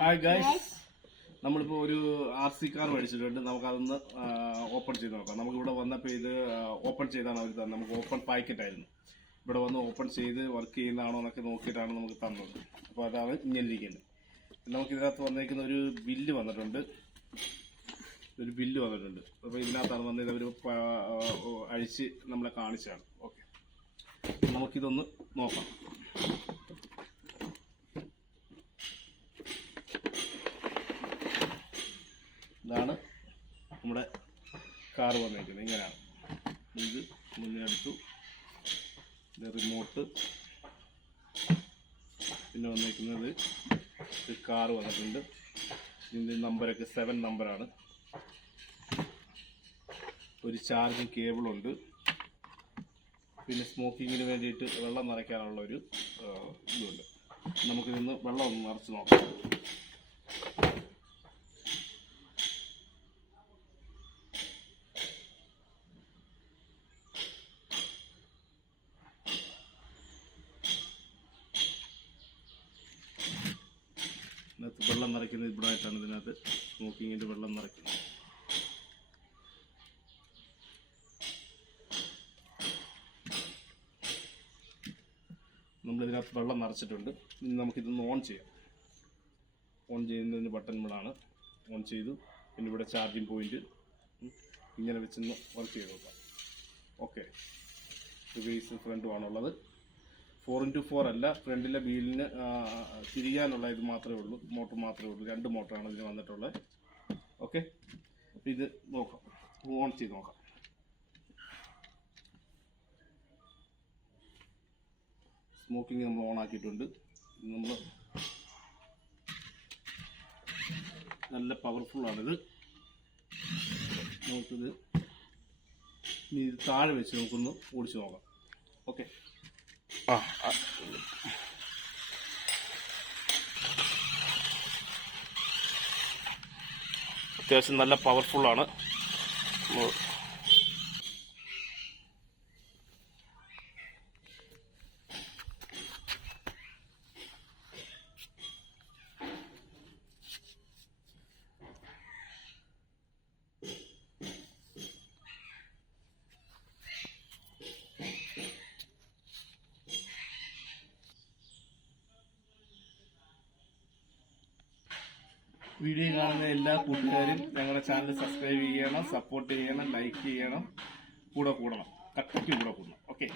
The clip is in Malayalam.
ഹായ് ഗൈസ്, നമ്മളിപ്പോൾ ഒരു RC കാർ മേടിച്ചിട്ടുണ്ട്. നമുക്കതൊന്ന് ഓപ്പൺ ചെയ്ത് നോക്കാം. നമുക്കിവിടെ വന്നപ്പോൾ ഇത് ഓപ്പൺ ചെയ്താണ് അവർ തന്നത്. നമുക്ക് ഓപ്പൺ പാക്കറ്റ് ആയിരുന്നു. ഇവിടെ വന്ന് ഓപ്പൺ ചെയ്ത് വർക്ക് ചെയ്യുന്നതാണോ എന്നൊക്കെ നോക്കിയിട്ടാണ് നമുക്ക് തന്നത്. അപ്പോൾ അതാണ് ഇങ്ങനെ ഇരിക്കുന്നത്. നമുക്കിതിനകത്ത് വന്നേക്കുന്ന ഒരു ബില്ല് വന്നിട്ടുണ്ട്. അപ്പോൾ ഇതിനകത്താണ് വന്നത്. അവർ അഴിച്ച് നമ്മളെ കാണിച്ചതാണ്. ഓക്കെ, നമുക്കിതൊന്ന് നോക്കാം. ഇതാണ് നമ്മുടെ കാർ വന്നിരിക്കുന്നത്. ഇങ്ങനെയാണ് ഇത് മുന്നിലെടുത്തു. റിമോട്ട്, പിന്നെ വന്നിരിക്കുന്നത് കാർ വന്നിട്ടുണ്ട്. ഇതിൻ്റെ നമ്പരൊക്കെ 7 നമ്പറാണ്. ഒരു ചാർജിങ് കേബിളുണ്ട്. പിന്നെ സ്മോക്കിങ്ങിന് വേണ്ടിയിട്ട് വെള്ളം നിറയ്ക്കാനുള്ള ഒരു ഇതുണ്ട്. നമുക്കിതിന്ന് വെള്ളം ഒന്ന് നിറച്ച് നോക്കാം. ഇതിനകത്ത് വെള്ളം നിറയ്ക്കുന്നത് ഇവിടെ ആയിട്ടാണ്. ഇതിനകത്ത് സ്മോക്കിങ്ങിൻ്റെ വെള്ളം നിറയ്ക്കുന്നത്. നമ്മളിതിനകത്ത് വെള്ളം നിറച്ചിട്ടുണ്ട്. ഇനി നമുക്കിതൊന്ന് ഓൺ ചെയ്യാം. ഓൺ ചെയ്യുന്നതിന് ബട്ടൺ ഓൺ ചെയ്തു. പിന്നെ ഇവിടെ ചാർജിങ് പോയിന്റ് ഇങ്ങനെ വെച്ചൊന്ന് വർക്ക് ചെയ്ത് നോക്കാം. Okay, reverse ഫ്രണ്ടുമാണുള്ളത്. 4x4 അല്ല, ഫ്രണ്ടിലെ വീലിന് തിരിയാനുള്ള ഇത് മാത്രമേ ഉള്ളൂ, മോട്ടർ മാത്രമേ ഉള്ളൂ. 2 മോട്ടറാണ് ഇതിന് വന്നിട്ടുള്ളത്. ഓക്കെ, അപ്പം ഇത് നോക്കാം, ഓൺ ചെയ്ത് നോക്കാം. സ്മോക്കിങ് നമ്മൾ ഓൺ ആക്കിയിട്ടുണ്ട്. നമ്മൾ നല്ല പവർഫുള്ളാണിത്. നമുക്കിത് ഇനി ഇത് താഴെ വെച്ച് നമുക്കൊന്ന് ഓടിച്ച് നോക്കാം. ഓക്കെ, അത്യാവശ്യം നല്ല പവർഫുള്ളാണ്. വീഡിയോ കാണുന്ന എല്ലാ കൂട്ടുകാരും ഞങ്ങളുടെ ചാനൽ സബ്സ്ക്രൈബ് ചെയ്യണം, സപ്പോർട്ട് ചെയ്യണം, ലൈക്ക് ചെയ്യണം, കൂടെ കൂടണം, കട്ടയ്ക്ക് കൂടെ കൂടണം. ഓക്കെ.